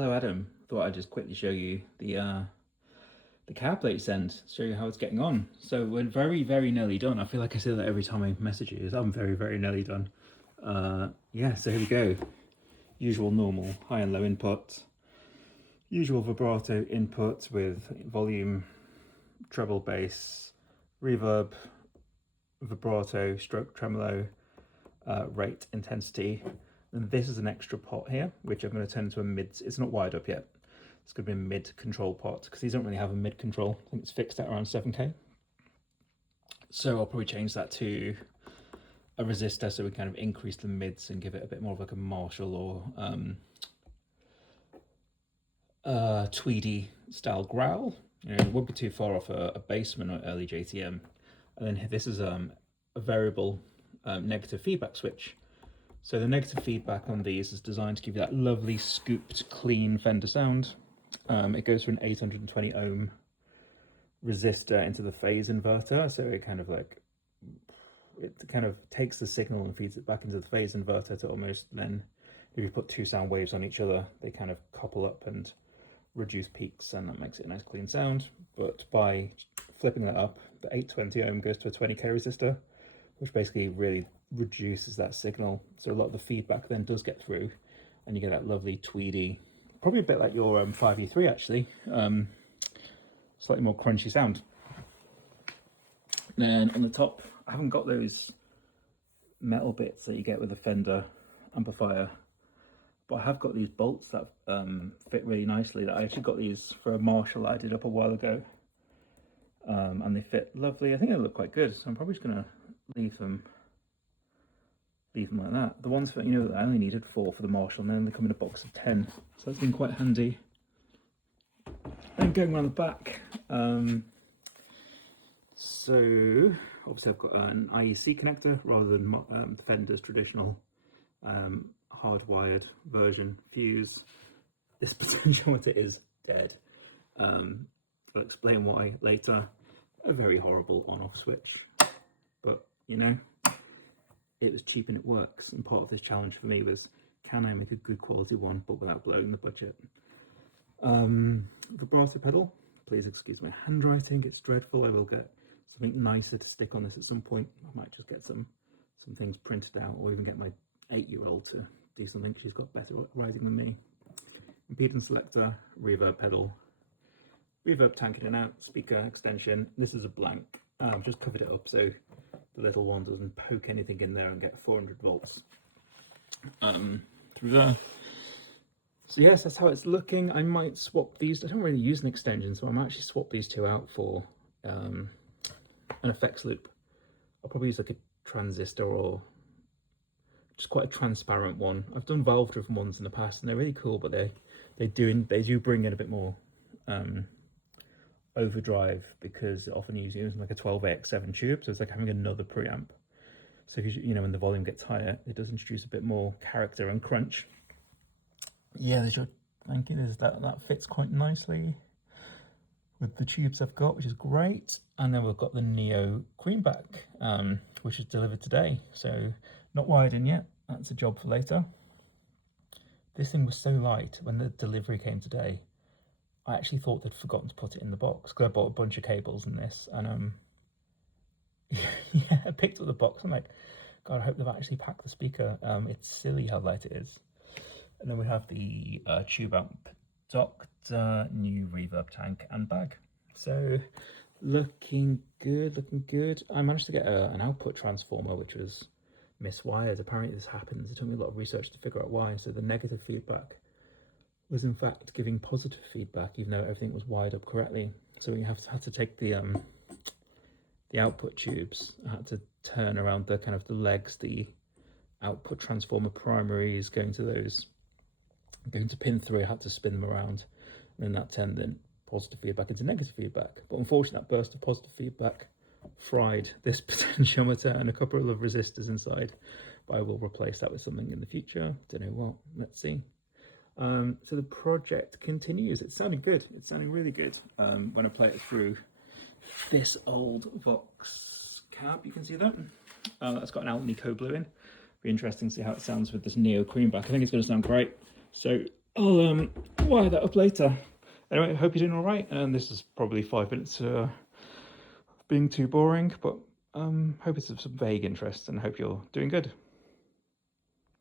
Hello, Adam. Thought I'd just quickly show you the cab that you sent, show you how it's getting on. So we're very, very nearly done. I feel like I say that every time I message you. I'm very, very nearly done. Yeah, so here we go. Usual normal high and low input. Usual vibrato input with volume, treble bass, reverb, vibrato, stroke tremolo, rate, intensity. And this is an extra pot here, which I'm going to turn into a mid. It's not wired up yet. It's going to be a mid control pot because these don't really have a mid control. I think it's fixed at around 7K. So I'll probably change that to a resistor so we kind of increase the mids and give it a bit more of like a Marshall or Tweedy style growl. You know, it wouldn't be too far off a Bassman or early JTM. And then this is a variable negative feedback switch. So the negative feedback on these is designed to give you that lovely scooped clean Fender sound. It goes through an 820 ohm resistor into the phase inverter, so it kind of takes the signal and feeds it back into the phase inverter to almost then, if you put two sound waves on each other, they kind of couple up and reduce peaks, and that makes it a nice clean sound. But by flipping that up, the 820 ohm goes to a 20K resistor, which basically really reduces that signal. So a lot of the feedback then does get through, and you get that lovely tweedy, probably a bit like your 5E3 actually, slightly more crunchy sound. Then on the top, I haven't got those metal bits that you get with a Fender amplifier, but I have got these bolts that fit really nicely. I actually got these for a Marshall I did up a while ago, and they fit lovely. I think they look quite good, so I'm probably just gonna leave them like that. The ones for, I only needed 4 for the Marshall, and then they come in a box of 10, so that's been quite handy. Then going around the back, so obviously I've got an IEC connector rather than Fender's traditional hardwired version fuse. This potentiometer is dead. I'll explain why later. A very horrible on-off switch, but it was cheap and it works. And part of this challenge for me was, can I make a good quality one but without blowing the budget? Vibrato pedal, please excuse my handwriting, it's dreadful. I will get something nicer to stick on this at some point. I might just get some things printed out, or even get my 8-year-old to do something. She's got better writing than me. Impedance selector, reverb pedal, reverb tank in and out, speaker extension. This is a blank. I've just covered it up so the little one doesn't poke anything in there and get 400 volts through there. So yes, that's how it's looking. I might swap these. I don't really use an extension, so I might actually swap these two out for an effects loop. I'll probably use like a transistor or just quite a transparent one. I've done valve driven ones in the past and they're really cool, but they do bring in a bit more overdrive, because it often uses like a 12AX7 tube, so it's like having another preamp. So if when the volume gets higher, it does introduce a bit more character and crunch. Yeah, there's your, thank you. There's that fits quite nicely with the tubes I've got, which is great. And then we've got the Neo Greenback, which is delivered today. So not wired in yet. That's a job for later. This thing was so light when the delivery came today. I actually thought they'd forgotten to put it in the box, because I bought a bunch of cables in this, and yeah, I picked up the box. I'm like, God, I hope they've actually packed the speaker. It's silly how light it is. And then we have the tube amp docked, new reverb tank and bag. So looking good. I managed to get an output transformer which was miswired. Apparently this happens. It took me a lot of research to figure out why. So the negative feedback was in fact giving positive feedback, even though everything was wired up correctly. So we had to take the output tubes. I had to turn around the legs, the output transformer primaries going to pin 3. I had to spin them around, and then that turned then positive feedback into negative feedback. But unfortunately, that burst of positive feedback fried this potentiometer and a couple of resistors inside. But I will replace that with something in the future. Don't know what. Let's see. So the project continues. It's sounding good. It's sounding really good. When I play it through this old Vox cab, you can see that. That's got an Altney Co-Blue in. Be interesting to see how it sounds with this Neo Greenback. I think it's going to sound great. So I'll wire that up later. Anyway, I hope you're doing all right. And this is probably 5 minutes being too boring, but hope it's of some vague interest and hope you're doing good.